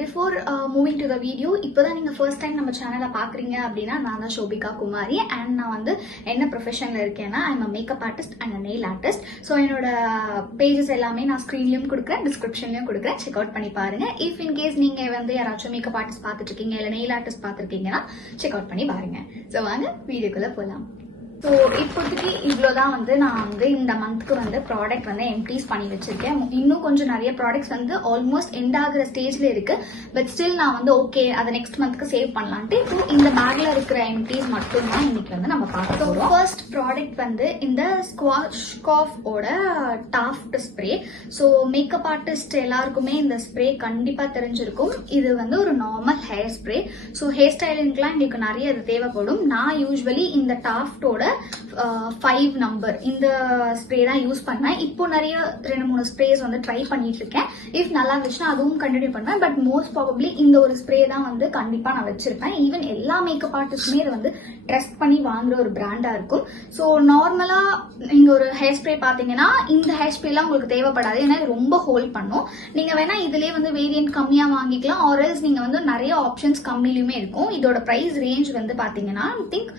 before moving to the video, இப்போதான் நீங்க first time நம்ம சேனலை பாக்குறீங்க அப்படின்னா நான் தான் ஷோபிகா குமாரி அண்ட் நான் வந்து என்ன ப்ரொஃபஷன்ல இருக்கேன்னா I am a makeup artist and a nail artist. So என்னோட பேஜஸ் எல்லாமே நான் ஸ்க்ரீன்லயும் கொடுக்குறேன், டிஸ்கிரிப்ஷன்லயும் கொடுக்குறேன், செக் அவுட் பண்ணி பாருங்க. இஃப் இன் கேஸ் நீங்க வந்து யாராச்சும் மேக்கப் ஆர்டிஸ்ட் பார்த்துட்டு இருக்கீங்க இல்லை நெயில் ஆர்டிஸ்ட் பார்த்துருக்கீங்கன்னா செக் அவுட் பண்ணி பாருங்க. ஸோ வாங்க வீடியோக்குள்ள போகலாம். ஸோ இப்போதைக்கு இவ்வளோதான் வந்து நான் வந்து இந்த மந்த்க்கு வந்து ப்ராடக்ட் வந்து எம்ப்டீஸ் பண்ணி வச்சிருக்கேன். இன்னும் கொஞ்சம் நிறைய ப்ராடக்ட்ஸ் வந்து ஆல்மோஸ்ட் எண்ட் ஆகிற ஸ்டேஜ்ல இருக்கு. பட் ஸ்டில் நான் வந்து ஓகே அதை நெக்ஸ்ட் மந்த்க்கு சேவ் பண்ணலான்ட்டு இப்போ இந்த பேக்ல இருக்கிற எம்ப்டீஸ் மட்டும் தான் இன்னைக்கு வந்து நம்ம பார்க்க போறோம். ஃபர்ஸ்ட் ப்ராடக்ட் வந்து இந்த ஸ்குவாஷ்காஃபோட Taft spray. So makeup artist எல்லாருக்குமே இந்த ஸ்ப்ரே கண்டிப்பா தெரிஞ்சிருக்கும். இது வந்து ஒரு normal hair spray. So hair ஸ்டைலிங்க்குலாம் எங்களுக்கு நிறைய இது தேவைப்படும். நான் யூஸ்வலி இந்த டாஃப்டோட 5 நம்பர் இந்த ஸ்ப்ரே தான் யூஸ் பண்ணேன். இப்போ நிறைய 2-3 ஸ்ப்ரேஸ் வந்து ட்ரை பண்ணிட்டு இருக்கேன். இஃப் நல்லா இருந்துச்சுன்னா அதுவும் கண்டினியூ பண்ணுவேன். பட் மோஸ்ட் ப்ராபப்ளி இந்த ஒரு ஸ்ப்ரே தான் வந்து கண்டிப்பா நான் வச்சிருப்பேன். ஈவன் எல்லா மேக்கப் ஆர்டிஸ்டுமே இதை வந்து ட்ரஸ்ட் பண்ணி வாங்குற ஒரு பிராண்டா இருக்கும். ஸோ நார்மலா நீங்க ஒரு ஹேர் ஸ்ப்ரே பாத்தீங்கன்னா இந்த ஹேர் ஸ்ப்ரேலாம் உங்களுக்கு தேவைப்படாது, ஏன்னா இது ரொம்ப ஹோல்ட் பண்ணும். நீங்க வேணா இதுலயே வந்து வேரியன்ட் கம்மியா வாங்கிக்கலாம், ஆர்எல்ஸ் நீங்க வந்து நிறைய ஆப்ஷன்ஸ் கம்மியிலுமே இருக்கும். இதோட பிரைஸ் ரேஞ்ச் வந்து பாத்தீங்கன்னா ஐ திங்க்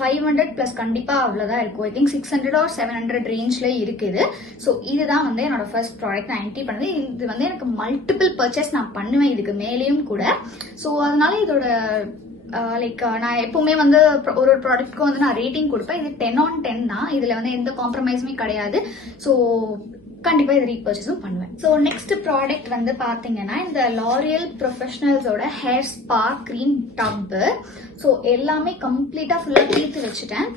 500 பிளஸ் கண்டிப்பா அவ்வளவுதான் இருக்கும். ஐ திங்க் 600 or 700 ரேஞ்ச்ல இருக்குது. ஸோ இதுதான் வந்து என்னோட ஃபர்ஸ்ட் ப்ராடக்ட் நான் என்ட்ரி பண்ணது. இது வந்து எனக்கு மல்டிபிள் பர்ச்சேஸ் நான் பண்ணுவேன் இதுக்கு மேலேயும் கூட. ஸோ அதனால இதோட லைக் நான் எப்பவுமே வந்து ஒரு ப்ராடக்ட்க்கும் வந்து நான் ரேட்டிங் கொடுப்பேன். இது 10 on 10 தான். இதுல வந்து எந்த காம்ப்ரமைஸுமே கிடையாது. ஸோ கண்டிப்பா இதை ரீபர்ச்சேஸும் பண்ணுவேன். ஸோ நெக்ஸ்ட் ப்ராடக்ட் வந்து பாத்தீங்கன்னா இந்த லாரியல் ப்ரொஃபஷனல்ஸோட hair spa cream tub. So எல்லாமே கம்ப்ளீட்டா ஃபுல்லா தீர்த்து வச்சுட்டேன்.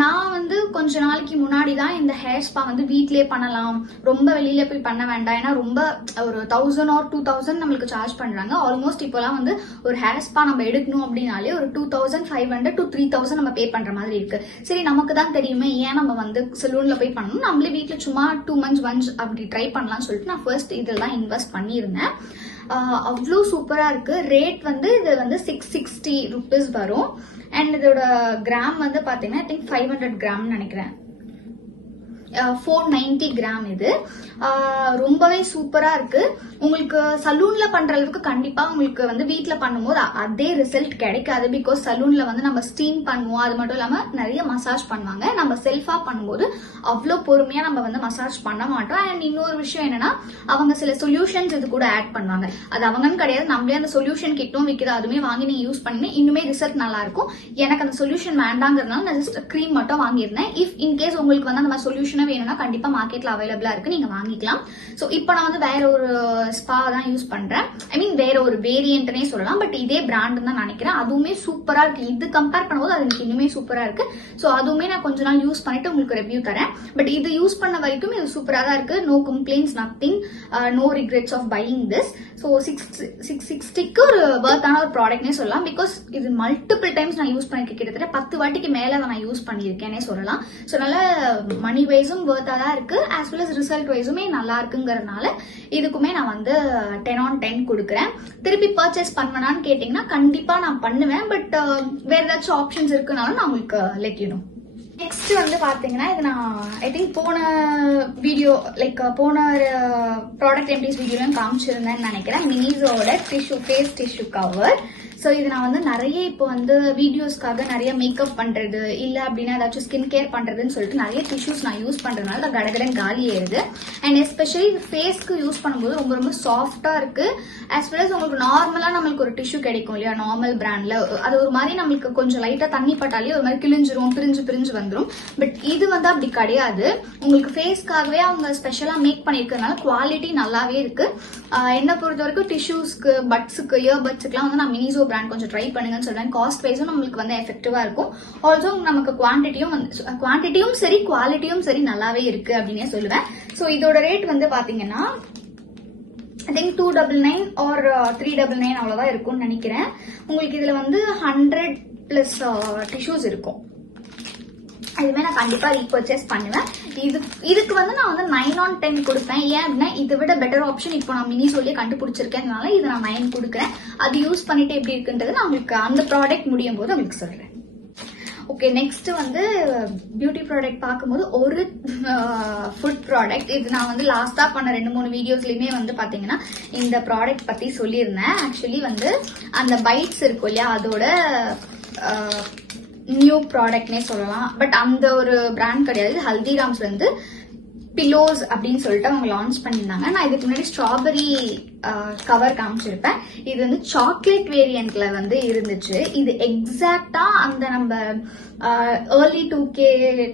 நான் வந்து கொஞ்ச நாளைக்கு முன்னாடி தான் இந்த ஹேர் ஸ்பா வந்து வீட்லயே பண்ணலாம், ரொம்ப வெளியில போய் பண்ண வேண்டாம், ஏன்னா ரொம்ப ஒரு 1000 or 2000 நம்மளுக்கு சார்ஜ் பண்றாங்க. ஆல்மோஸ்ட் இப்போலாம் வந்து ஒரு ஹேர் ஸ்பா நம்ம எடுக்கணும் அப்படின்னாலே ஒரு 2500 to 3000 நம்ம பே பண்ற மாதிரி இருக்கு. சரி நமக்கு தான் தெரியுமே, ஏன் நம்ம வந்து சலூன்ல போய் பண்ணணும், நம்மளே வீட்டுல சும்மா 2 months once அப்படி ட்ரை பண்ணலாம்னு சொல்லிட்டு நான் ஃபர்ஸ்ட் இதெல்லாம் இன்வெஸ்ட் பண்ணியிருந்தேன். அவ்வளோ சூப்பரா இருக்கு. ரேட் வந்து இது வந்து 660 rupees வரும். அண்ட் இதோட கிராம் வந்து பாத்தீங்கன்னா ஐ திங்க் 500 கிராம் நினைக்கிறேன், 490 கிராம். இது ரொம்பவே சூப்பரா இருக்கு. உங்களுக்கு சலூன்ல பண்ற அளவுக்கு கண்டிப்பா உங்களுக்கு வந்து வீட்டுல பண்ணும்போது அதே ரிசல்ட் கிடைக்காது. பிகாஸ் சலூன்ல வந்து நம்ம ஸ்டீம் பண்ணுவோம், அது மட்டும் இல்லாம நிறைய மசாஜ் பண்ணுவாங்க. நம்ம செல்ஃபா பண்ணும்போது அவ்வளவு பொறுமையா நம்ம வந்து மசாஜ் பண்ண மாட்டோம். அண்ட் இன்னொரு விஷயம் என்னன்னா அவங்க சில சொல்யூஷன்ஸ் இது கூட ஆட் பண்ணுவாங்க. அது அவங்கன்னு கிடையாது, நம்மளே அந்த சொல்யூஷன் கிட்டும் விற்கிது, அதுவுமே வாங்கி நீங்க யூஸ் பண்ணி இன்னுமே ரிசல்ட் நல்லா இருக்கும். எனக்கு அந்த சொல்யூஷன் வேண்டாங்கிறதுனால நான் ஜஸ்ட் க்ரீம் மட்டும் வாங்கியிருந்தேன். இஃப் இன்கேஸ் உங்களுக்கு வந்து அந்த சொல்யூஷன் வேணும்னா கண்டிப்பா மார்க்கெட்ல அவைலபிளா இருக்கு, நீங்க வாங்கிக்கலாம். சோ இப்போ நான் வந்து வேற ஒரு ஸ்பா தான் யூஸ் பண்றேன். ஐ மீன் வேற ஒரு வேரியன்ட்னே சொல்லலாம், பட் இதே பிராண்ட் தான் நினைக்கிறேன். அதுவுமே சூப்பரா இருக்கு. இது கம்பேர் பண்ணும்போது அது எனக்கு இன்னுமே சூப்பரா இருக்கு. சோ அதுவுமே நான் கொஞ்ச நாள் யூஸ் பண்ணிட்டு உங்களுக்கு ரிவ்யூ தரேன். பட் இது யூஸ் பண்ண வரைக்கும் இது சூப்பரா தான் இருக்கு. No complaints, nothing, no regrets of buying this. So 660க்கு ஒரு வர்த்தான ஒரு ப்ராடக்ட்னே சொல்லலாம். பிகாஸ் இது மல்டிபிள் டைம்ஸ் நான் யூஸ் பண்ணிருக்கேன், கிட்டத்தட்ட 10 வாட்டிக்கு மேல நான் யூஸ் பண்ணியிருக்கேனே சொல்லலாம். ஸோ நல்ல மணி வைஸும் வர்த்தா தான் இருக்கு, ஆஸ் வெல் அஸ் ரிசல்ட் வைஸுமே நல்லா இருக்குங்கிறதுனால இதுக்குமே நான் வந்து 10 on 10 கொடுக்குறேன். திருப்பி பர்ச்சேஸ் பண்ணுவேனான்னு கேட்டீங்கன்னா கண்டிப்பா நான் பண்ணுவேன். பட் வேற ஏதாச்சும் ஆப்ஷன்ஸ் இருக்குனாலும் நான் உங்களுக்கு லெட் யூ நோ. நெக்ஸ்ட் வந்து பாத்தீங்கன்னா இது நான் ஐ திங்க் போன வீடியோ லைக் போன ப்ராடக்ட் எம்டிஸ் வீடியோலையும் காமிச்சிருந்தேன்னு நினைக்கிறேன். மினிஸோட tissue face tissue cover. So இது நான் வந்து நிறைய இப்போ வந்து வீடியோஸ்க்காக நிறைய மேக்கப் பண்றது இல்லை அப்படின்னா ஏதாச்சும் ஸ்கின் கேர் பண்றதுன்னு சொல்லிட்டு நிறைய டிஷ்யூஸ் நான் யூஸ் பண்றதுனால அது கடகடன் காலி ஆயிருது. அண்ட் எஸ்பெஷலி ஃபேஸ்க்கு யூஸ் பண்ணும்போது ரொம்ப ரொம்ப சாஃப்டா இருக்கு. ஆஸ் வெல் அஸ் உங்களுக்கு நார்மலா நம்மளுக்கு ஒரு டிஷ்யூ கிடைக்கும் இல்லையா நார்மல் பிராண்ட்ல, அது ஒரு மாதிரி நம்மளுக்கு கொஞ்சம் லைட்டா தண்ணி பட்டாலே ஒரு மாதிரி கிழிஞ்சிரும், பிரிஞ்சு வந்துடும். பட் இது வந்து அப்படி கிடையாது. உங்களுக்கு ஃபேஸ்க்காகவே அவங்க ஸ்பெஷலா மேக் பண்ணிருக்கிறதுனால குவாலிட்டி நல்லாவே இருக்கு. என்ன பொறுத்த வரைக்கும் டிஷ்யூஸ்க்கு, பட்ஸுக்கு, இயர்பட்ஸுக்குலாம் வந்து நான் மினிஸோ பிராண்ட் கொஞ்சம் ட்ரை பண்ணுங்கன்னு சொல்றேன். காஸ்ட் வைஸும் நம்மளுக்கு வந்து எஃபெக்டிவா இருக்கும். ஆல்சோ நமக்கு குவான்டிட்டியும் சரி குவாலிட்டியும் சரி நல்லாவே இருக்கு அப்படின்னே சொல்லுவேன். ஸோ இதோட ரேட் வந்து பாத்தீங்கன்னா ஐ திங்க் 299 or 399 அவ்வளவுதான் இருக்கும்னு நினைக்கிறேன். உங்களுக்கு இதுல வந்து 100+ டிஷ்யூஸ் இருக்கும். அதுமே நான் கண்டிப்பா ரீபர்ச்சேஸ் பண்ணுவேன். இதுக்கு வந்து நான் வந்து 9 on 10 கொடுப்பேன். ஏன் அப்படின்னா இதை விட பெட்டர் ஆப்ஷன் இப்போ நான் மினிஸோலயே கண்டுபிடிச்சிருக்கேன்னால இதை நான் 9 கொடுக்குறேன். அது யூஸ் பண்ணிட்டு எப்படி இருக்குன்றது நான் உங்களுக்கு அந்த ப்ராடக்ட் முடியும் போது உங்களுக்கு சொல்றேன். ஓகே, நெக்ஸ்ட் வந்து பியூட்டி ப்ராடக்ட் பார்க்கும்போது ஒரு ஃபுட் ப்ராடக்ட். இது நான் வந்து லாஸ்டா பண்ண 2-3 வீடியோஸ்லயுமே வந்து பாத்தீங்கன்னா இந்த ப்ராடக்ட் பத்தி சொல்லியிருந்தேன். ஆக்சுவலி வந்து அந்த பைட்ஸ் இருக்கும் இல்லையா, அதோட நியூ ப்ராடக்ட்னே சொல்லலாம். பட் அந்த ஒரு பிராண்ட் கிடையாது. ஹல்திராம்ஸ்ல இருந்து பிலோஸ் அப்படின்னு சொல்லிட்டு அவங்க லான்ச் பண்ணியிருந்தாங்க. நான் இதுக்கு முன்னாடி ஸ்ட்ராபெரி கவர் காமிச்சிருப்பேன். இது வந்து சாக்லேட் வேரியன்ட்ல வந்து இருந்துச்சு. இது எக்ஸாக்டா அந்த நம்ம ஏர்லி 2K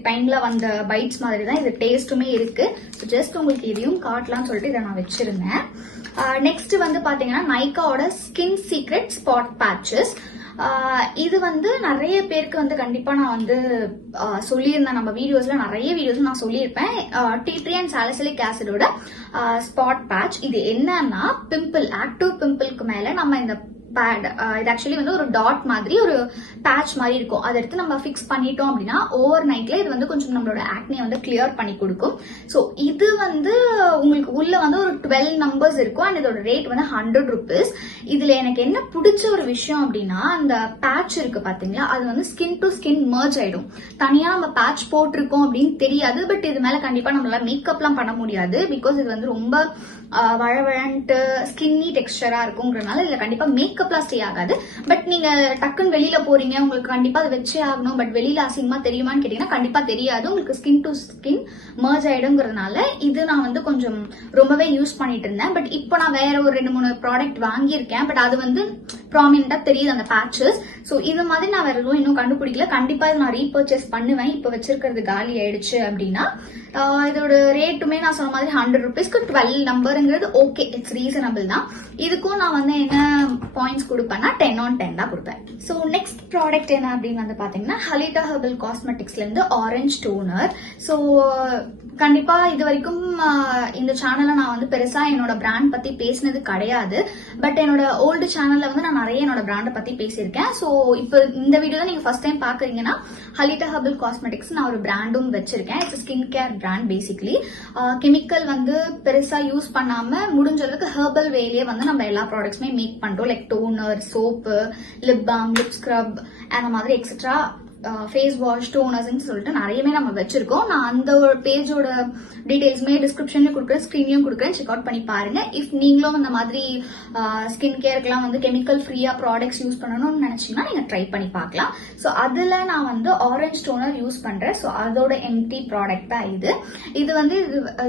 டைம்ல வந்த பைட்ஸ் மாதிரி தான் இது டேஸ்ட்டுமே இருக்கு. ஜஸ்ட் உங்களுக்கு இதையும் காட்டலாம்னு சொல்லிட்டு இதை நான் வச்சிருந்தேன். நெக்ஸ்ட் வந்து பாத்தீங்கன்னா நைக்காவோட ஸ்கின் சீக்ரெட் ஸ்பாட் பேட்சஸ். இது வந்து நிறைய பேருக்கு வந்து கண்டிப்பா நான் வந்து சொல்லியிருந்தேன். நம்ம வீடியோஸ்ல நிறைய வீடியோஸ் நான் சொல்லியிருப்பேன். டீ ட்ரீ அண்ட் சாலிசிலிக் ஆசிடோட ஸ்பாட் பேட்ச். இது என்னன்னா பிம்பிள், ஆக்டிவ் பிம்பிள்க்கு மேல நம்ம இந்த பேட், இது ஆக்சுவலி வந்து ஒரு டாட் மாதிரி ஒரு பேட்ச் மாதிரி இருக்கும். அதை எடுத்து நம்ம ஃபிக்ஸ் பண்ணிட்டோம் அப்படின்னா ஓவர் நைட்ல இது வந்து கொஞ்சம் நம்மளோட ஆக்னியை வந்து கிளியர் பண்ணி கொடுக்கும். ஸோ இது வந்து உங்களுக்கு உள்ள வந்து ஒரு 12 நம்பர்ஸ் இருக்கும். அண்ட் இதோட ரேட் வந்து 100 rupees. இதுல எனக்கு என்ன பிடிச்ச ஒரு விஷயம் அப்படின்னா அந்த பேட்ச் இருக்கு பாத்தீங்களா, அது வந்து ஸ்கின் டு ஸ்கின் மர்ஜ் ஆயிடும். தனியா நம்ம பேட்ச் போட்டிருக்கோம் அப்படின்னு தெரியாது. பட் இது மேல கண்டிப்பா நம்மளால மேக்கப்லாம் பண்ண முடியாது. பிகாஸ் இது வந்து ரொம்ப வழவழன்ட்டு ஸ்கின்னி டெக்ஸ்டரா இருக்குங்கிறதுனால இதுல கண்டிப்பா மேக்கப்லாம் ஸ்டே ஆகாது. பட் நீங்க டக்குன்னு வெளியில போறீங்க, உங்களுக்கு கண்டிப்பா அதை வச்சே ஆகணும். பட் வெளியில அசிங்கமா தெரியுமான்னு கேட்டீங்கன்னா கண்டிப்பா தெரியாது. உங்களுக்கு ஸ்கின் டு ஸ்கின் மர்ஜ் ஆயிடுங்கிறதுனால இது நான் வந்து கொஞ்சம் ரொம்பவே யூஸ் பண்ணிட்டு இருந்தேன். பட் இப்போ நான் வேற ஒரு 2-3 ப்ராடக்ட் வாங்கியிருக்கேன். பட் அது வந்து ப்ராமினெண்டா தெரியுது அந்த பேட்சஸ். ஸோ இது மாதிரி நான் வேற எதுவும் இன்னும் கண்டுபிடிக்கல. கண்டிப்பா இதை நான் ரீபர்ச்சேஸ் பண்ணுவேன். இப்போ வச்சிருக்கிறது காலி ஆயிடுச்சு அப்படின்னா. இதோட ரேட்டுமே நான் சொன்ன மாதிரி 100 rupeesக்கு 12 நம்பருங்கிறது ஓகே, இட்ஸ் ரீசனபிள் தான். இதுக்கும் நான் வந்து என்ன பாயிண்ட்ஸ் கொடுப்பேன்னா 10 on 10 தான் கொடுப்பேன். ஸோ நெக்ஸ்ட் ப்ராடக்ட் என்ன அப்படின்னு வந்து பாத்தீங்கன்னா ஹலிட்டா ஹெர்பல் காஸ்மெட்டிக்ஸ்ல இருந்து ஆரஞ்ச் டோனர். ஸோ கண்டிப்பா இது வரைக்கும் இந்த சேனல்ல நான் வந்து பெருசா என்னோட பிராண்ட் பத்தி பேசினது கிடையாது. பட் என்னோட ஓல்டு சேனல்ல வந்து நான் நிறைய என்னோட பிராண்டை பத்தி பேசியிருக்கேன். ஸோ இப்போ இந்த வீடியோ தான் நீங்க ஃபர்ஸ்ட் டைம் பாக்குறீங்கன்னா ஹலிட்டா ஹெர்பல் காஸ்மெட்டிக்ஸ் நான் ஒரு பிராண்டும் வச்சிருக்கேன். It's skin care brand. Basically chemical வந்து பெருசா யூஸ் பண்ணாம முடிஞ்ச அளவுக்கு ஹெர்பல் வேலையே வந்து நம்ம எல்லா ப்ராடக்ட்ஸுமே மேக் பண்றோம். Like toner, soap, lip balm, lip scrub அந்த மாதிரி எக்ஸெட்ரா ஃபேஸ் வாஷ், டோனர்ஸ் சொல்லிட்டு நிறையவே நம்ம வச்சிருக்கோம். நான் அந்த பேஜோட டீடைல்ஸ்மே டிஸ்கிரிப்ஷன்ல கொடுக்குறேன், ஸ்கிரீன்லயும் கொடுக்குறேன். செக் அவுட் பண்ணி பாருங்க. இஃப் நீங்களும் இந்த மாதிரி ஸ்கின் கேருக்குலாம் வந்து கெமிக்கல் ஃப்ரீயா ப்ராடக்ட்ஸ் யூஸ் பண்ணணும்னு நினைச்சீங்கன்னா நீங்க ட்ரை பண்ணி பார்க்கலாம். ஸோ அதுல நான் வந்து ஆரஞ்ச் டோனர் யூஸ் பண்றேன். ஸோ அதோட எம்டி ப்ராடக்ட் தான் இது. இது வந்து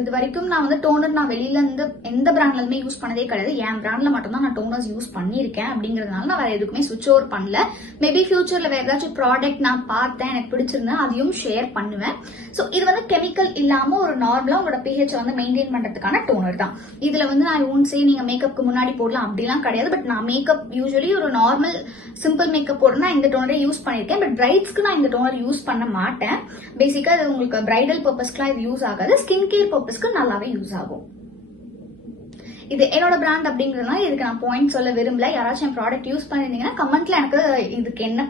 இது வரைக்கும் நான் வந்து டோனர் நான் வெளியில இருந்து எந்த பிராண்ட்ல இருந்துமே யூஸ் பண்ணதே கிடையாது. என் பிராண்ட்ல மட்டும் தான் நான் டோனர்ஸ் யூஸ் பண்ணிருக்கேன். அப்படிங்கறதுனால நான் வேற எதுக்குமே சுவிட்ச் ஓவர் பண்ணல. மேபி ஃபியூச்சர்ல வேற ஏதாச்சும் ப்ராடக்ட் நான் பார்த்தேன், எனக்கு பிடிச்சிருந்தேன், அதையும் ஷேர் பண்ணுவேன். ஸோ இது வந்து கெமிக்கல் இல்லாம ஒரு நார்மலா உங்களோட pH வந்து மெயின்டைன் பண்றதுக்கான டோனர் தான். இதுல வந்து நான் ஒன்ட் சே நீங்க மேக்கப்க்கு முன்னாடி போடலாம் அப்படிலாம் கிடையாது. பட் நான் மேக்கப் யூஸ்வலி ஒரு நார்மல் சிம்பிள் மேக்கப் போடுறேன்னா இந்த டோனரை யூஸ் பண்ணிருக்கேன். பட் பிரைட்ஸ்க்கு நான் இந்த டோனர் யூஸ் பண்ண மாட்டேன். பேசிக்கா இது உங்களுக்கு பிரைடல் பர்பஸ்க்குலாம் இது யூஸ் ஆகாது. ஸ்கின் கேர் பர்பஸ்க்கு நல்லாவே யூஸ் ஆகும். இது என்னோட பிராண்ட் அப்படிங்கறதுனால இதுக்கு நான் பாயிண்ட் சொல்ல விரும்பல. யாராச்சும் என் ப்ராடக்ட் யூஸ் பண்ணிருந்தீங்கன்னா கமெண்ட்ல எனக்கு இதுக்கு என்ன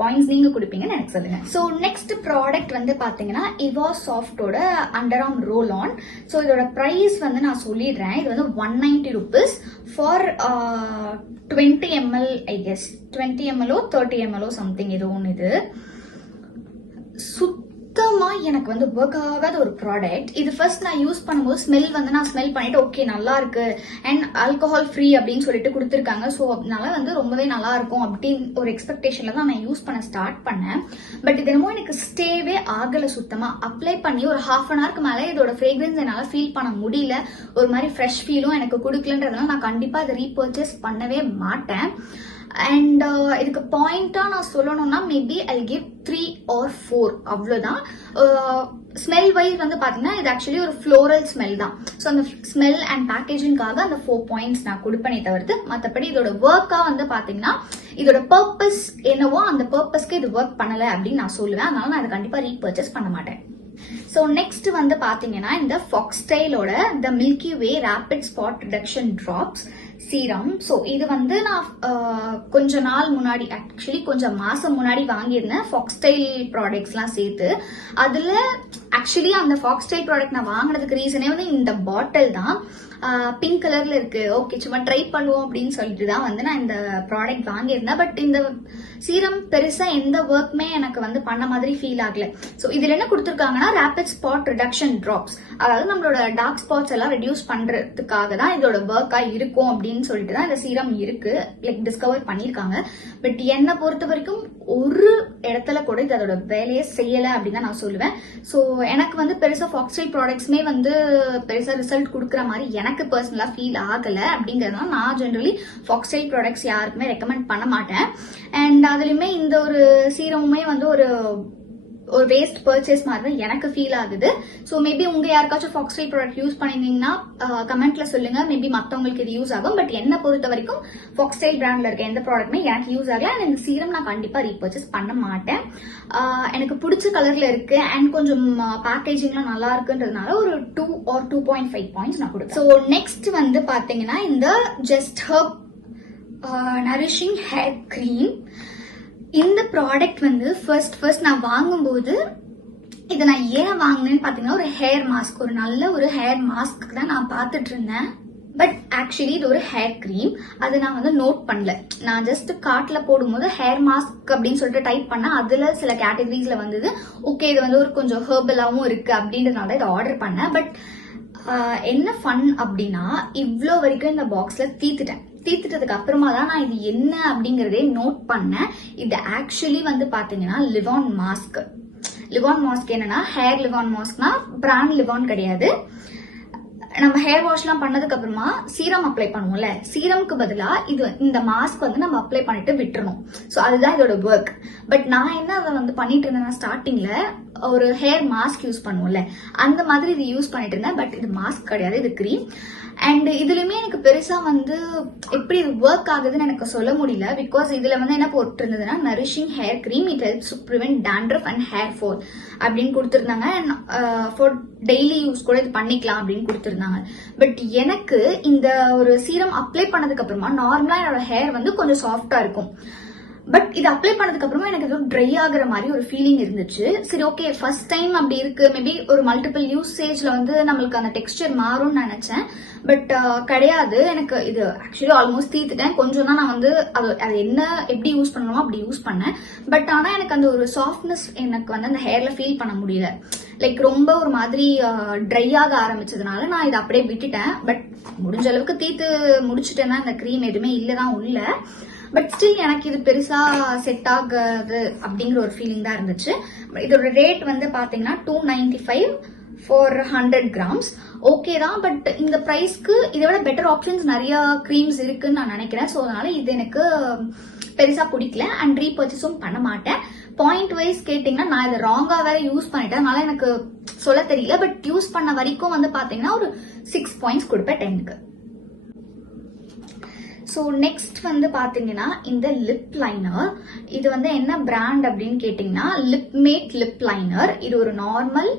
பாயிண்ட்ஸ் நீங்க கொடுப்பீங்கன்னு எனக்கு சொல்லுங்க. ஸோ நெக்ஸ்ட் ப்ராடக்ட் வந்து பாத்தீங்கன்னா இவா சாஃப்டோட under arm roll on. So இதோட பிரைஸ் வந்து நான் சொல்லிடுறேன். இது வந்து 190 rupees for 20 ml. I guess 20 ml 30 ml something ஏதோ ஒன்று. இது சுத்தமா எனக்கு வந்து ஒர்க் ஆகாத ஒரு ப்ராடக்ட். இது ஃபர்ஸ்ட் நான் யூஸ் பண்ணும்போது ஸ்மெல் வந்து நான் ஸ்மெல் பண்ணிட்டு ஓகே நல்லா இருக்கு அண்ட் ஆல்கஹால் ஃப்ரீ அப்படின்னு சொல்லிட்டு கொடுத்துருக்காங்க. ஸோ அதனால வந்து ரொம்பவே நல்லா இருக்கும் அப்படின்னு ஒரு எக்ஸ்பெக்டேஷன்ல தான் நான் யூஸ் பண்ண ஸ்டார்ட் பண்ணேன். பட் இது என்னமோ எனக்கு ஸ்டேவே ஆகல. சுத்தமா அப்ளை பண்ணி ஒரு ½ an hourக்கு மேலே இதோட ஃப்ரேக்ரன்ஸ் என்னால ஃபீல் பண்ண முடியல. ஒரு மாதிரி ஃப்ரெஷ் ஃபீலும் எனக்கு கொடுக்கலன்றதுனால நான் கண்டிப்பா இதை ரீபர்ச்சேஸ் பண்ணவே மாட்டேன். அண்ட் இதுக்கு பாயிண்டா நான் சொல்லணும்னா மேபி ஐ கிவ் 3 or 4 அவ்வளவுதான். ஸ்மெல் வைஸ் வந்து பாத்தீங்கன்னா இது ஆக்சுவலி ஒரு ஃப்ளோரல் ஸ்மெல் தான். ஸோ அந்த ஸ்மெல் அண்ட் பேக்கேஜிங்காக அந்த 4 points நான் கொடுப்பேனே தவிர்த்து மற்றபடி இதோட ஒர்க்கா வந்து பாத்தீங்கன்னா இதோட பர்பஸ் என்னவோ அந்த பர்பஸ்க்கு இது ஒர்க் பண்ணல அப்படின்னு நான் சொல்லுவேன். அதனால நான் இதை கண்டிப்பா ரீபர்ச்சேஸ் பண்ண மாட்டேன். ஸோ நெக்ஸ்ட் வந்து பாத்தீங்கன்னா இந்த ஃபாக்ஸ்டைலோட the milky way rapid spot reduction drops. Serum. So இது வந்து நான் கொஞ்ச நாள் முன்னாடி, ஆக்சுவலி கொஞ்சம் மாசம் முன்னாடி வாங்கியிருந்தேன், ஃபாக்ஸ்டைல் ப்ராடக்ட்ஸ்லாம் சேர்த்து. அதுல ஆக்சுவலி அந்த ஃபாக்ஸ்டைல் ப்ராடக்ட் நான் வாங்கினதுக்கு ரீசனே வந்து இந்த பாட்டில் தான். பிங்க் கலர்ல இருக்கு, ஓகே சும்மா ட்ரை பண்ணுவோம் அப்படின்னு சொல்லிட்டு தான் வந்து நான் இந்த ப்ராடக்ட் வாங்கியிருந்தேன். பட் இந்த சீரம் பெருசா எந்த ஒர்க்குமே எனக்கு வந்து பண்ண மாதிரி ஃபீல் ஆகல. ஸோ இதுல என்ன கொடுத்துருக்காங்கன்னா ரேபிட் ஸ்பாட் ரிடக்ஷன் டிராப்ஸ், அதாவது நம்மளோட டார்க் ஸ்பாட்ஸ் எல்லாம் ரெடியூஸ் பண்றதுக்காக தான் இதோட ஒர்க்கா இருக்கும் அப்படின்னு சொல்லிட்டு தான் இந்த சீரம் இருக்கு, லைக் டிஸ்கவர் பண்ணிருக்காங்க. பட் என்னை பொறுத்த வரைக்கும் ஒரு இடத்துல கூட இது அதோட வேலையை செய்யல அப்படின்னு தான் நான் சொல்லுவேன். ஸோ எனக்கு வந்து பெருசா ஃபாக்ஸ்டைல் ப்ராடக்ட்ஸ்மே வந்து பெருசா ரிசல்ட் கொடுக்குற மாதிரி எனக்கு பர்சனலா ஃபீல் ஆகல. அப்படிங்கறதுனால நான் ஜெனரலி ஃபாக்ஸ்டைல் ப்ராடக்ட்ஸ் யாருக்குமே ரெக்கமெண்ட் பண்ண மாட்டேன். அண்ட் அதுலயுமே இந்த ஒரு சீரமுமே வந்து ஒரு வேஸ்ட் பர்ச்சேஸ் மாதிரி தான் எனக்கு ஃபீல் ஆகுது. ஸோ மேபி உங்க யாருக்காச்சும் ஃபாக்ஸ்டைல் ப்ராடக்ட் யூஸ் பண்ணிருந்தீங்கன்னா கமெண்ட்ல சொல்லுங்க, மேபி மத்தவங்களுக்கு இது யூஸ் ஆகும். பட் என்ன பொறுத்த வரைக்கும் ஃபாக்ஸ்டைல் பிராண்ட்ல இருக்க எந்த ப்ராடக்ட்மே எனக்கு யூஸ் ஆகல. அண்ட் இந்த சீரம் நான் கண்டிப்பா ரீபர்ச்சேஸ் பண்ண மாட்டேன். எனக்கு பிடிச்ச கலர்ல இருக்கு அண்ட் கொஞ்சம் பேக்கேஜிங்லாம் நல்லா இருக்குன்றதுனால ஒரு 2 or 2.5 பாயிண்ட்ஸ் நான் கொடுத்தேன். ஸோ நெக்ஸ்ட் வந்து பாத்தீங்கன்னா இந்த just Harb nourishing hair cream. இந்த ப்ராடக்ட் வந்து ஃபர்ஸ்ட் நான் வாங்கும்போது இதை நான் ஏன் வாங்கினேன்னு பாத்தீங்கன்னா ஒரு ஹேர் மாஸ்க், ஒரு நல்ல ஒரு ஹேர் மாஸ்க் தான் நான் பார்த்துட்டு இருந்தேன். பட் ஆக்சுவலி இது ஒரு ஹேர் கிரீம், அது நான் வந்து நோட் பண்ணல. நான் ஜஸ்ட் கார்ட்ல போடும்போது ஹேர் மாஸ்க் அப்படின்னு சொல்லிட்டு டைப் பண்ண அதுல சில கேட்டகரிஸ்ல வந்தது. ஓகே இது வந்து ஒரு கொஞ்சம் ஹெர்பலாவும் இருக்கு அப்படின்றதுனால இதை ஆர்டர் பண்ணேன். பட் என்ன ஃபன் அப்படின்னா இவ்வளோ வரைக்கும் இந்த பாக்ஸ்ல தீத்துட்டதுக்கு அப்புறமா தான் நான் இது என்ன அப்படிங்கறதே நோட் பண்ணேன். இது ஆக்சுவலி வந்து பாத்தீங்கன்னா லிவான் மாஸ்க். லிவான் மாஸ்க் என்னன்னா ஹேர் லிவான் மாஸ்க்னா பிராண்ட் லிவான் கிடையாது. நம்ம ஹேர் வாஷ் எல்லாம் பண்ணதுக்கு அப்புறமா சீரம் அப்ளை பண்ணுவோம்ல, சீரம்க்கு பதிலா இந்த மாஸ்க் வந்து நம்ம அப்ளை பண்ணிட்டு விட்டுறணும். ஸோ அதுதான் இதோட ஒர்க். பட் நான் என்ன அதை வந்து பண்ணிட்டு இருந்தேன், ஸ்டார்டிங்ல ஒரு ஹேர் மாஸ்க் யூஸ் பண்ணுவோம்ல அந்த மாதிரி இது யூஸ் பண்ணிட்டு இருந்தேன். பட் இது மாஸ்க் கிடையாது, இது கிரீம். அண்ட் இதுலயுமே எனக்கு பெருசா வந்து எப்படி இது ஒர்க் ஆகுதுன்னு எனக்கு சொல்ல முடியல. பிகாஸ் இதுல வந்து என்ன போட்டு இருந்ததுன்னா nourishing hair cream, it helps to prevent dandruff and hair fall அப்படின்னு கொடுத்துருந்தாங்க. அண்ட் ஃபார் டெய்லி யூஸ் கூட இது பண்ணிக்கலாம் அப்படின்னு கொடுத்துருந்தாங்க. பட் எனக்கு இந்த ஒரு சீரம் அப்ளை பண்ணதுக்கு அப்புறமா நார்மலா என்னோட ஹேர் வந்து கொஞ்சம் சாஃப்டா இருக்கும். பட் இது அப்ளை பண்ணதுக்கு அப்புறமா எனக்கு ஏதோ ட்ரை ஆகுற மாதிரி ஒரு ஃபீலிங் இருந்துச்சு. சரி ஓகே ஃபர்ஸ்ட் டைம் அப்படி இருக்கு, மேபி ஒரு மல்டிபிள் யூசேஜ்ல வந்து நம்மளுக்கு அந்த டெக்ஸ்டர் மாறும்னு நினைச்சேன். பட் கிடையாது. எனக்கு இது ஆக்சுவலி ஆல்மோஸ்ட் தீத்துட்டேன். கொஞ்சம் தான் நான் வந்து அது என்ன எப்படி யூஸ் பண்ணணுமோ அப்படி யூஸ் பண்ணேன். பட் ஆனா எனக்கு அந்த ஒரு சாஃப்ட்னஸ் எனக்கு வந்து அந்த ஹேர்ல ஃபீல் பண்ண முடியல. லைக் ரொம்ப ஒரு மாதிரி ட்ரை ஆக ஆரம்பிச்சதுனால நான் இதை அப்படியே விட்டுட்டேன். பட் முடிஞ்ச அளவுக்கு தீத்து முடிச்சுட்டேன்னா இந்த க்ரீம் எதுவுமே இல்லதான் உள்ள. பட் ஸ்டில் எனக்கு இது பெருசா செட் ஆகாது அப்படிங்கிற ஒரு ஃபீலிங் தான் இருந்துச்சு. இதோட ரேட் வந்து பாத்தீங்கன்னா 295 for 100 grams. ஓகே தான். பட் இந்த பிரைஸ்க்கு இதை விட பெட்டர் ஆப்ஷன்ஸ் நிறைய கிரீம்ஸ் இருக்குன்னு நான் நினைக்கிறேன். ஸோ அதனால இது எனக்கு பெருசா பிடிக்கல அண்ட் ரீபர்ச்சேஸும் பண்ண மாட்டேன். பாயிண்ட் வைஸ் கேட்டீங்கன்னா நான் இதை ராங்கா வேற யூஸ் பண்ணிட்டேன், அதனால எனக்கு சொல்ல தெரியல. பட் யூஸ் பண்ண வரைக்கும் வந்து பாத்தீங்கன்னா ஒரு 6 பாயிண்ட்ஸ் கொடுப்பேன் 10க்கு. ஸோ நெக்ஸ்ட் வந்து பாத்தீங்கன்னா இந்த லிப் லைனர். இது வந்து என்ன பிராண்ட் அப்படின்னு கேட்டீங்கன்னா லிப்மேட் லிப் லைனர். இது ஒரு நார்மல்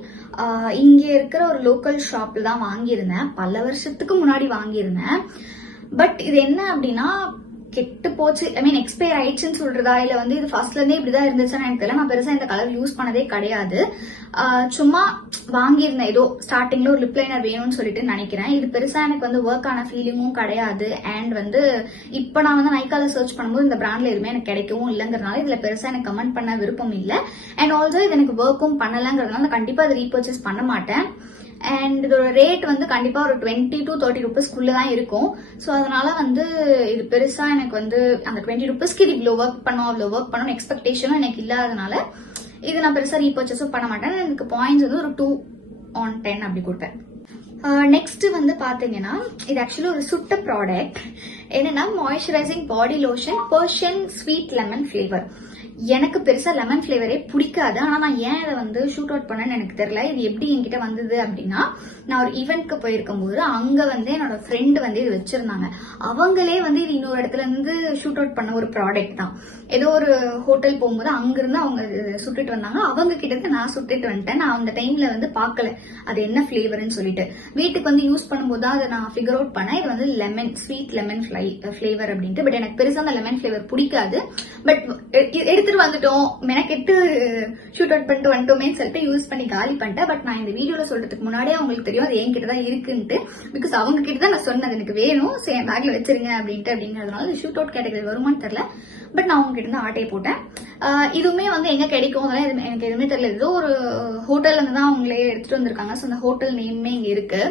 இங்க இருக்கிற ஒரு லோக்கல் ஷாப்ல தான் வாங்கியிருந்தேன், பல வருஷத்துக்கு முன்னாடி வாங்கியிருந்தேன். பட் இது என்ன அப்படின்னா கெட்டு போச்சு, ஐ மீன் எக்ஸ்பயர் ஆயிடுச்சுன்னு சொல்றதா இல்ல வந்து இது ஃபர்ஸ்ட்ல இருந்தே இப்படிதான் இருந்துச்சுன்னு எனக்கு தெரியல. நான் பெருசா இந்த கலர் யூஸ் பண்ணதே கிடையாது. சும்மா வாங்கியிருந்தேன் ஏதோ ஸ்டார்டிங்ல ஒரு லிப் லைனர் வேணும்னு சொல்லிட்டு நினைக்கிறேன். இது பெருசா எனக்கு வந்து ஒர்க் ஆன ஃபீலிங்கும் கிடையாது. அண்ட் வந்து இப்ப நான் வந்து நைக்கால சர்ச் பண்ணும்போது இந்த பிராண்ட்ல எதுவுமே எனக்கு கிடைக்கவும் இல்லைங்கிறதுனால இதுல பெருசா எனக்கு கமெண்ட் பண்ண விருப்பம் இல்லை. அண்ட் ஆல்சோ இது எனக்கு ஒர்க்கும் பண்ணலங்கிறதுனால கண்டிப்பா இதை ரீபர்ச்சேஸ் பண்ண மாட்டேன். அண்ட் இதோட ரேட் வந்து கண்டிப்பா ஒரு 20 to 30 ரூபீஸ்க்குள்ளதான் இருக்கும். ஸோ அதனால வந்து இது பெருசா எனக்கு வந்து அந்த 20 ரூபீஸ்க்கு இது இவ்வளோ ஒர்க் பண்ணும் அவ்வளோ ஒர்க் பண்ணும் எக்ஸ்பெக்டேஷனும் எனக்கு இல்லாதனால இது நான் பெருசா ரீபர்ச்சேஸும் பண்ண மாட்டேன். எனக்கு பாயிண்ட்ஸ் வந்து ஒரு 2 on 10 அப்படி கொடுப்பேன். நெக்ஸ்ட் வந்து பாத்தீங்கன்னா இது ஆக்சுவலி ஒரு சுட்ட ப்ராடக்ட். என்னன்னா moisturising body lotion Persian sweet lemon flavour. எனக்கு பெருசா லெமன் ஃபிளேவரே பிடிக்காது. ஆனா நான் ஏன் இதை வந்து ஷூட் அவுட் பண்ணேன்னு எனக்கு தெரியல. இது எப்படி என்கிட்ட வந்தது அப்படின்னா, நான் ஒரு ஈவெண்ட்க்கு போயிருக்கும் போது அங்க வந்து என்னோட ஃப்ரெண்டு வந்து இது வச்சிருந்தாங்க. அவங்களே வந்து இது இன்னொரு இடத்துல இருந்து ஷூட் அவுட் பண்ண ஒரு ப்ராடக்ட் தான். ஏதோ ஒரு ஹோட்டல் போகும்போது அங்கிருந்து அவங்க சுட்டுட்டு வந்தாங்க. அவங்க கிட்ட நான் சுட்டுட்டு வந்துட்டேன். நான் அந்த டைம்ல வந்து பார்க்கல அது என்ன ஃபிளேவர்னு சொல்லிட்டு. வீட்டுக்கு வந்து யூஸ் பண்ணும்போது தான் அதை நான் ஃபிகர் அவுட் பண்ணேன். இது வந்து லெமன், ஸ்வீட் லெமன் ஃபிளேவர் அப்படின்ட்டு. பட் எனக்கு பெருசா அந்த லெமன் ஃபிளேவர் பிடிக்காது. பட் எடுத்துட்டு வந்துட்டோம், மெனக்கெட்டு ஷூட் அவுட் பண்ணிட்டு வந்துட்டோமேன்னு சொல்லிட்டு யூஸ் பண்ணி காலி பண்ணிட்டேன். பட் நான் இந்த வீடியோல சொல்றதுக்கு முன்னாடியே அவங்களுக்கு தெரியும் அது என்கிட்ட தான் இருக்குன்ட்டு. பிகாஸ் அவங்க கிட்ட தான் நான் சொன்னது எனக்கு வேணும், சரி என் பேக்ல வச்சிருங்க அப்படின்றதுனால ஷூட் அவுட் கேட்டகரி வருமானு தெரியல. பட் நான் அவங்க கிட்ட இருந்து ஆட்டையை போட்டேன். இதுவுமே வந்து எங்க கிடைக்கும் அதெல்லாம் எனக்கு எதுவுமே தெரியல. ஏதோ ஒரு ஹோட்டல்ல இருந்து தான் அவங்களே எடுத்துட்டு வந்திருக்காங்க. ஸோ அந்த ஹோட்டல் நேமே இங்க இருக்கு.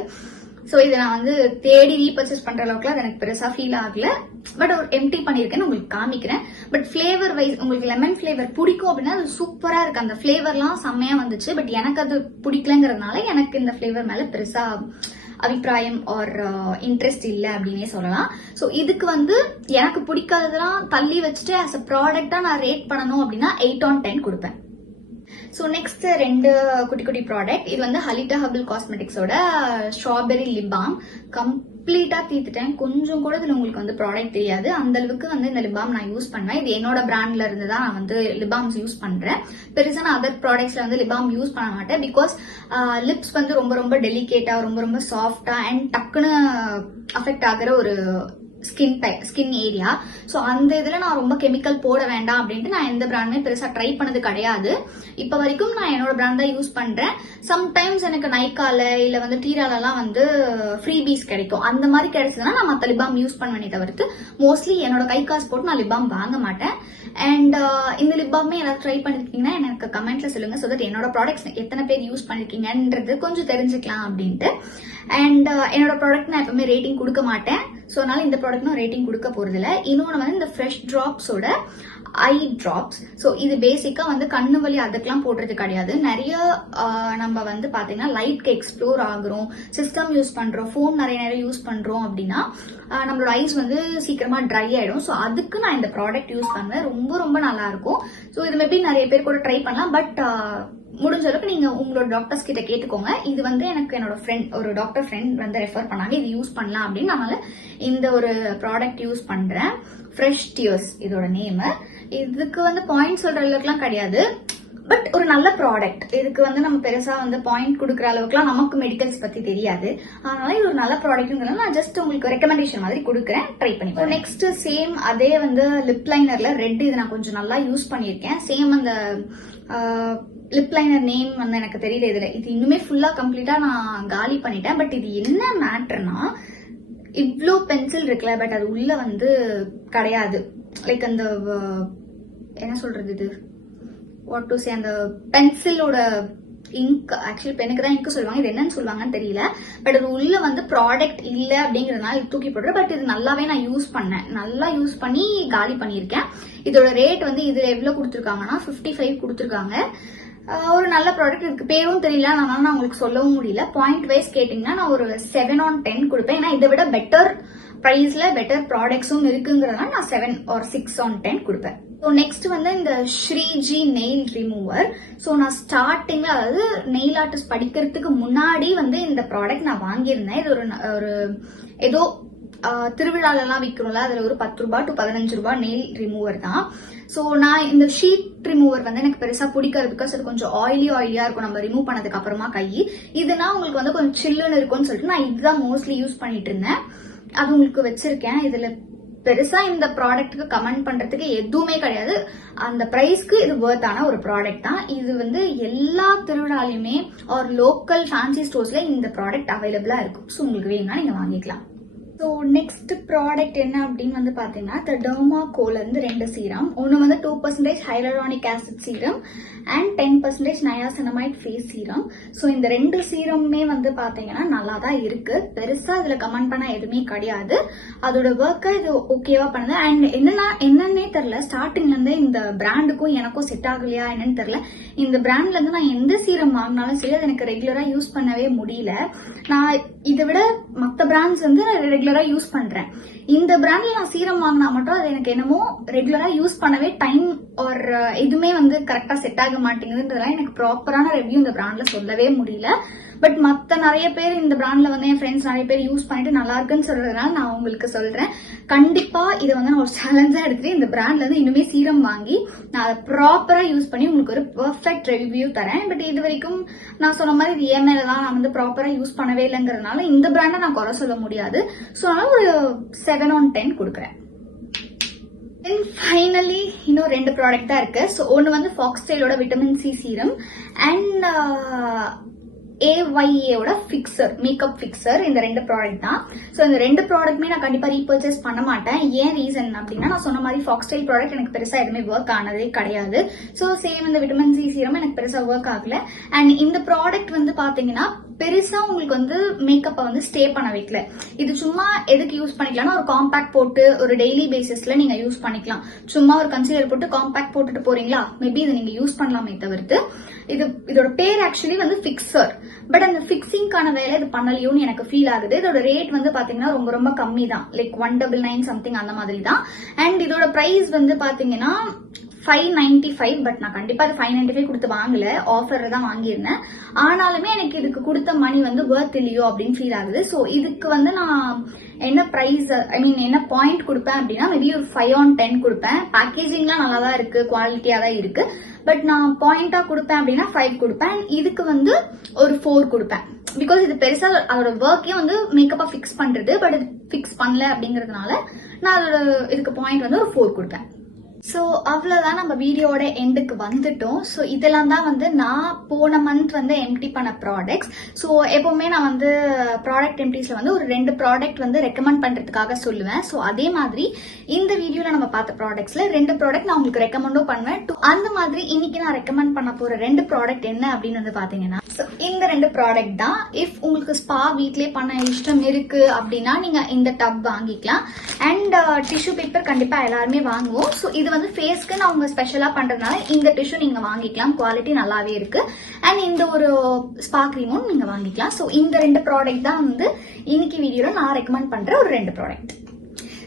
ஸோ இதை நான் வந்து தேடி ரீபர்ச்சேஸ் பண்ற அளவுக்கு அது எனக்கு பெருசா ஃபீல் ஆகல. பட் ஒரு எம்டி பண்ணிருக்கேன்னு உங்களுக்கு காமிக்கிறேன். பட் ஃபிளேவர் வைஸ் உங்களுக்கு லெமன் ஃபிளேவர் பிடிக்கும் அப்படின்னா அது சூப்பரா இருக்கு. அந்த ஃபிளேவர்லாம் செம்மையா வந்துச்சு. பட் எனக்கு அது பிடிக்கலங்கிறதுனால எனக்கு இந்த ஃபிளேவர் மேல பெருசா அபிப்பிராயம் ஆர் இன்ட்ரெஸ்ட் இல்லை அப்படின்னே சொல்லலாம். ஸோ இதுக்கு வந்து எனக்கு பிடிக்காததெல்லாம் தள்ளி வச்சுட்டு ஆஸ் அ ப்ராடக்டா நான் ரேட் பண்ணணும் அப்படின்னா 8 on 10 கொடுப்பேன். ஸோ நெக்ஸ்ட் 2 குட்டி குட்டி ப்ராடக்ட். இது வந்து ஹலிட்டா ஹெர்பல் காஸ்மெட்டிக்ஸோட ஸ்ட்ராபெரி லிப் பாம். கம்ப்ளீட்டா தீர்த்துட்டேன். கொஞ்சம் கூட இதுல உங்களுக்கு வந்து ப்ராடக்ட் தெரியாது. அந்த அளவுக்கு வந்து இந்த லிப் பாம் நான் யூஸ் பண்ணுவேன். இது என்னோட பிராண்ட்ல இருந்து தான் நான் வந்து லிப் பாம்ஸ் யூஸ் பண்றேன். பெருசா நான் அதர் ப்ராடக்ட்ஸ்ல வந்து லிப் பாம் யூஸ் பண்ண மாட்டேன். பிகாஸ் லிப்ஸ் வந்து ரொம்ப ரொம்ப டெலிகேட்டா, ரொம்ப ரொம்ப சாஃப்டா அண்ட் டக்குன்னு அஃபெக்ட் ஆகிற ஒரு ஸ்கின் ஏரியா. ஸோ அந்த இதுல நான் ரொம்ப கெமிக்கல் போட வேண்டாம் அப்படின்ட்டு நான் எந்த பிராண்டுமே பெருசா ட்ரை பண்ணது கிடையாது. இப்ப வரைக்கும் நான் என்னோட பிராண்ட் தான் யூஸ் பண்றேன். சம்டைம்ஸ் எனக்கு நைக்கால இல்ல வந்து டீராலலாம் வந்து ஃப்ரீபீஸ் கிடைக்கும். அந்த மாதிரி கிடைச்சதுன்னா நான் மத்த லிபாம் யூஸ் பண்ணுவேனே தவிர்த்து மோஸ்ட்லி என்னோட கை காசு போட்டு நான் லிபாம் வாங்க மாட்டேன். அண்ட் இந்த லிபாமே ஏதாவது ட்ரை பண்ணிருக்கீங்கன்னா எனக்கு கமெண்ட்ல சொல்லுங்க. ஸோ தட் என்னோட ப்ராடக்ட்ஸ் எத்தனை பேர் யூஸ் பண்ணிருக்கீங்கன்றது கொஞ்சம் தெரிஞ்சுக்கலாம் அப்படின்ட்டு. அண்ட் என்னோட ப்ராடக்ட் நான் எப்பவுமே ரேட்டிங் கொடுக்க மாட்டேன். ஸோ அதனால இந்த ப்ராடக்ட் நான் ரேட்டிங் கொடுக்க போறது இல்லை. இன்னொன்று வந்து இந்த ஃப்ரெஷ் டிராப்ஸோட ஐ டிராப்ஸ். ஸோ இது பேசிக்கா வந்து கண்ணு வலி அதுக்கெல்லாம் போடுறது கிடையாது. நிறைய நம்ம வந்து பாத்தீங்கன்னா லைட்க்கு எக்ஸ்ப்ளோர் ஆகுறோம், சிஸ்டம் யூஸ் பண்றோம், ஃபோன் நிறைய நேரம் யூஸ் பண்றோம் அப்படின்னா நம்மளோட ஐஸ் வந்து சீக்கிரமா ட்ரை ஆயிடும். ஸோ அதுக்கு நான் இந்த ப்ராடக்ட் யூஸ் பண்ணுவேன். ரொம்ப ரொம்ப நல்லா இருக்கும். ஸோ இது மேபி நிறைய பேர் கூட ட்ரை பண்ணலாம். பட் முடிஞ்ச அளவுக்கு நீங்க உங்களோட டாக்டர்ஸ் கிட்ட கேட்டுக்கோங்க. இது வந்து எனக்கு என்னோட ஃப்ரெண்ட், ஒரு டாக்டர் ஃப்ரெண்ட் வந்து ரெஃபர் பண்ணாங்க, இது யூஸ் பண்ணலாம் அப்படின்னு. அதனால இந்த ஒரு ப்ராடக்ட் யூஸ் பண்றேன். ஃப்ரெஷ் டியர்ஸ் இதோட நேம். இதுக்கு வந்து பாயிண்ட் சொல்ற அளவுக்குலாம் கிடையாது. பட் ஒரு நல்ல ப்ராடக்ட். இதுக்கு வந்து நம்ம பெருசா வந்து பாயிண்ட் கொடுக்குற அளவுக்குலாம் நமக்கு மெடிக்கல்ஸ் பத்தி தெரியாது. அதனால இது ஒரு நல்ல ப்ராடக்ட்ங்கிறத நான் ஜஸ்ட் உங்களுக்கு ரெக்கமெண்டேஷன் மாதிரி கொடுக்குறேன், ட்ரை பண்ணி. நெக்ஸ்ட் சேம் அதே வந்து லிப் லைனர்ல ரெட். இது நான் கொஞ்சம் நல்லா யூஸ் பண்ணியிருக்கேன். சேம் அந்த லிப் லைனர் நேம் வந்து எனக்கு தெரியல இதுல. இது இன்னுமே ஃபுல்லா கம்ப்ளீட்டா நான் காலி பண்ணிட்டேன். பட் இது என்ன மேட்டர்னா, இவ்ளோ பென்சில் இருக்குல்ல, பட் அது உள்ள வந்து கிடையாது. லைக் அந்த என்ன சொல்றது, இது வாட் டு சே, அந்த பென்சிலோட இங்க், ஆக்சுவலி பெனுக்கு தான் இங்க் சொல்லுவாங்க, இது என்னன்னு சொல்லுவாங்கன்னு தெரியல. பட் அது உள்ள வந்து ப்ராடக்ட் இல்ல அப்படிங்கறதுனால தூக்கி போடுறேன். பட் இது நல்லாவே நான் யூஸ் பண்ணேன், நல்லா யூஸ் பண்ணி காலி பண்ணியிருக்கேன். இதோட ரேட் வந்து இதுல எவ்வளவு கொடுத்துருக்காங்கன்னா 55 கொடுத்துருக்காங்க. ஒரு நல்ல ப்ராடக்ட். இதுக்கு பேரும் தெரியல, அதனால நான் உங்களுக்கு சொல்லவும் முடியல. பாயிண்ட் வைஸ் கேட்டீங்கன்னா நான் ஒரு 7 on 10 கொடுப்பேன். ஏன்னா இதை விட பெட்டர் பிரைஸ்ல பெட்டர் ப்ராடக்ட்ஸும் இருக்குங்கிறதுனால நான் 7 or 6 on 10 கொடுப்பேன். ஸோ நெக்ஸ்ட் வந்து இந்த ஸ்ரீஜி நெயில் ரிமூவர். ஸோ நான் ஸ்டார்டிங்ல, அதாவது நெயில் ஆர்டிஸ்ட் படிக்கிறதுக்கு முன்னாடி வந்து இந்த ப்ராடக்ட் நான் வாங்கியிருந்தேன். இது ஒரு ஏதோ திருவிழாலெல்லாம் விற்கிறோம்ல, அதுல ஒரு 10 ரூபாய் to 15 ரூபாய் நெயில் ரிமூவர் தான். ஸோ நான் இந்த ஷீட் ரிமூவர் வந்து எனக்கு பெருசா பிடிக்காது. பிகாஸ் அது கொஞ்சம் ஆயிலியா இருக்கும் நம்ம ரிமூவ் பண்ணதுக்கு அப்புறமா கை. இதுனா உங்களுக்கு வந்து கொஞ்சம் சில்லுன்னு இருக்கும்னு சொல்லிட்டு நான் இதுதான் மோஸ்ட்லி யூஸ் பண்ணிட்டு இருந்தேன். அது உங்களுக்கு வச்சிருக்கேன். இதுல பெருசா இந்த ப்ராடக்ட்டுக்கு கமெண்ட் பண்றதுக்கு எதுவுமே கிடையாது. அந்த பிரைஸ்க்கு இது வர்த்தான ஒரு ப்ராடக்ட் தான். இது வந்து எல்லா திருவிழாலையுமே ஒரு லோக்கல் ஃபேன்சி ஸ்டோர்ஸ்ல இந்த ப்ராடக்ட் அவைலபிளா இருக்கும். ஸோ உங்களுக்கு வேணும்னா நீங்க வாங்கிக்கலாம். ஸோ நெக்ஸ்ட் ப்ராடக்ட் என்ன அப்படின்னு வந்து பாத்தீங்கன்னா, இந்த டெர்மாகோல இருந்து 2 சீரம். ஒன்று வந்து 2% hyaluronic acid serum and 10% niacinamide face serum. So இந்த 2 சீரமுமே வந்து பாத்தீங்கன்னா நல்லா தான் இருக்கு. பெருசா இதுல கமெண்ட் பண்ண எதுவுமே கிடையாது. அதோட ஒர்க்கை இது ஓகேவா பண்ணுது. அண்ட் என்னன்னே தெரியல, ஸ்டார்டிங்ல இருந்தே இந்த பிராண்டுக்கும் எனக்கும் செட் ஆகலையா என்னன்னு தெரியல. இந்த பிராண்ட்ல இருந்து நான் எந்த சீரம் வாங்கினாலும் சரி அது எனக்கு ரெகுலரா யூஸ் பண்ணவே முடியல. நான் இதை விட மற்ற பிராண்ட்ஸ் வந்து ரெகுலரா யூஸ் பண்றேன். இந்த பிராண்ட்ல நான் சீரம் வாங்கினா மட்டும் அது எனக்கு என்னமோ ரெகுலரா யூஸ் பண்ணவே டைம் ஒரு எதுவுமே வந்து கரெக்டா செட் ஆக மாட்டேங்குதுன்றதுலாம் எனக்கு ப்ராப்பரான ரிவ்யூ இந்த பிராண்ட்ல சொல்லவே முடியல. பட் மத்த நிறைய பேர் இந்த பிராண்ட்ல வந்து என் ஃப்ரெண்ட்ஸ் நிறைய பேர் யூஸ் பண்ணிட்டு நல்லா இருக்குன்னு சொல்றதுனால நான் உங்களுக்கு சொல்றேன். கண்டிப்பா இதை வந்து நான் ஒரு சேலஞ்சா எடுத்துட்டு இந்த பிராண்ட்ல இருந்து இனிமே சீரம் வாங்கி நான் அதை ப்ராப்பரா யூஸ் பண்ணி உங்களுக்கு ஒரு பெர்ஃபெக்ட் ரிவ்யூ தரேன். பட் இது வரைக்கும் நான் சொன்ன மாதிரி இது ஏன் மேலதான் நான் வந்து ப்ராப்பரா யூஸ் பண்ணவே இல்லைங்கிறதுனால இந்த பிராண்டை நான் குறை சொல்ல முடியாது. ஸோ அதனால ஒரு 7/10 கொடுக்குறேன். ஃபைனலி இன்னும் 2 ப்ராடக்ட் தான் இருக்கு. ஸோ ஒன்னு வந்து ஃபாக்ஸ்டைலோட விட்டமின் சி சீரம் அண்ட் AYAவோட ஃபிக்சர் மேக்கப் ஃபிக்சர். இந்த 2 ப்ராடக்ட் தான். ஸோ இந்த 2 ப்ராடக்ட்மே நான் கண்டிப்பா ரீபர்ச்சேஸ் பண்ண மாட்டேன். ஏன் ரீசன் அப்படின்னா நான் சொன்ன மாதிரி ஃபாக்ஸ்டைல் ப்ராடக்ட் எனக்கு பெருசா எதுவுமே ஒர்க் ஆனதே கிடையாது. ஸோ சேம் இந்த விட்டமின் சி சீரம் எனக்கு பெருசா ஒர்க் ஆகல. அண்ட் இந்த ப்ராடக்ட் வந்து பாத்தீங்கன்னா பெருசா உங்களுக்கு வந்து மேக்கப்பை வந்து ஸ்டே பண்ண வைக்கல. இது சும்மா எதுக்கு யூஸ் பண்ணிக்கலாம்னா ஒரு காம்பாக்ட் போட்டு ஒரு டெய்லி பேசிஸ்ல நீங்க யூஸ் பண்ணிக்கலாம். சும்மா ஒரு கன்சீலர் போட்டு காம்பாக்ட் போட்டுட்டு போறீங்களா, மேபி இதை நீங்க யூஸ் பண்ணலாமே தவிர்த்து இதோட பேர் ஆக்சுவலி வந்து ஃபிக்சர். பட் அந்த ஃபிக்ஸிங்கான வேலை இது பண்ணலையோன்னு எனக்கு ஃபீல் ஆகுது. இதோட ரேட் வந்து பாத்தீங்கன்னா ரொம்ப ரொம்ப கம்மி தான். லைக் 199 சம்திங் அந்த மாதிரி தான். அண்ட் இதோட பிரைஸ் வந்து பாத்தீங்கன்னா 595. பட் நான் கண்டிப்பா அது 595 கொடுத்து வாங்கல, ஆஃபர்ல தான் வாங்கியிருந்தேன். ஆனாலுமே எனக்கு இதுக்கு கொடுத்த மணி வந்து வர்த் இல்லையோ அப்படின்னு ஃபீல் ஆகுது. ஸோ இதுக்கு வந்து நான் என்ன பிரைஸ் என்ன பாயிண்ட் கொடுப்பேன் அப்படின்னா மேபி ஒரு 5/10 கொடுப்பேன். பேக்கேஜிங்லாம் நல்லா தான் இருக்கு, குவாலிட்டியா தான் இருக்கு. பட் நான் பாயிண்டா கொடுப்பேன் அப்படின்னா 5 கொடுப்பேன். இதுக்கு வந்து ஒரு 4 கொடுப்பேன். பிகாஸ் இது பெருசா அதோட ஒர்க்கே வந்து மேக்கப்பா பிக்ஸ் பண்றது. பட் இது பிக்ஸ் பண்ணல அப்படிங்கறதுனால நான் அதோட இதுக்கு பாயிண்ட் வந்து ஒரு 4 கொடுப்பேன். ஸோ அவ்வளோதான், நம்ம வீடியோட எண்டுக்கு வந்துட்டோம். ஸோ இதெல்லாம் தான் வந்து நான் போன மந்த் வந்து எம்டி பண்ண ப்ராடக்ட்ஸ். ஸோ எப்பவுமே நான் வந்து ப்ராடக்ட் எம்டிஸ்ல வந்து ஒரு 2 ப்ராடக்ட் வந்து ரெக்கமெண்ட் பண்றதுக்காக சொல்லுவேன். ஸோ அதே மாதிரி இந்த வீடியோல நம்ம பார்த்த ப்ராடக்ட்ஸ்ல 2 ப்ராடக்ட் நான் உங்களுக்கு ரெக்கமெண்டும் பண்ணுவேன். அந்த மாதிரி இன்னைக்கு நான் ரெக்கமெண்ட் பண்ண போற 2 ப்ராடக்ட் என்ன அப்படின்னு வந்து பாத்தீங்கன்னா இந்த 2 ப்ராடக்ட் தான். இஃப் உங்களுக்கு ஸ்பா வீட்லயே பண்ண இஷ்டம் இருக்கு அப்படின்னா நீங்க இந்த டப் வாங்கிக்கலாம். அண்ட் டிஷ்யூ பேப்பர் கண்டிப்பா எல்லாருமே வாங்குவோம். ஸோ இது வந்து ஃபேஸ்க்கு நான் உங்க ஸ்பெஷலா பண்றதுனால இந்த டிஷ்யூ நீங்க வாங்கிக்கலாம், குவாலிட்டி நல்லாவே இருக்கு. அண்ட் இந்த ஒரு ஸ்பா கிரீமும் நீங்க வாங்கிக்கலாம். ஸோ இந்த 2 ப்ராடக்ட் தான் வந்து இன்னைக்கு வீடியோல நான் ரெக்கமெண்ட் பண்ற ஒரு 2 ப்ராடக்ட்.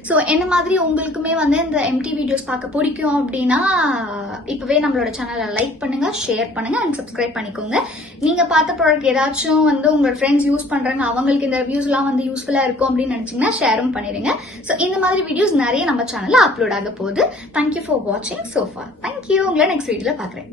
ஸோ என்ன மாதிரி உங்களுக்குமே வந்து இந்த எம்டி வீடியோஸ் பார்க்க பிடிக்கும் அப்படின்னா இப்பவே நம்மளோட சேனலை லைக் பண்ணுங்க, ஷேர் பண்ணுங்க அண்ட் சப்ஸ்கிரைப் பண்ணிக்கோங்க. நீங்க பார்த்த ப்ராடக்ட் ஏதாச்சும் வந்து உங்களோட ஃப்ரெண்ட்ஸ் யூஸ் பண்றாங்க, அவங்களுக்கு இந்த ரிவ்யூஸ் எல்லாம் வந்து யூஸ்ஃபுல்லா இருக்கும் அப்படின்னு நினைச்சீங்கன்னா ஷேரும் பண்ணிடுங்க. ஸோ இந்த மாதிரி வீடியோஸ் நிறைய நம்ம சேனல்ல அப்லோட் ஆக போகுது. தேங்க்யூ ஃபார் வாட்சிங் சோ ஃபார். தேங்க்யூ. உங்களை நெக்ஸ்ட் வீடியோல பாக்குறேன்.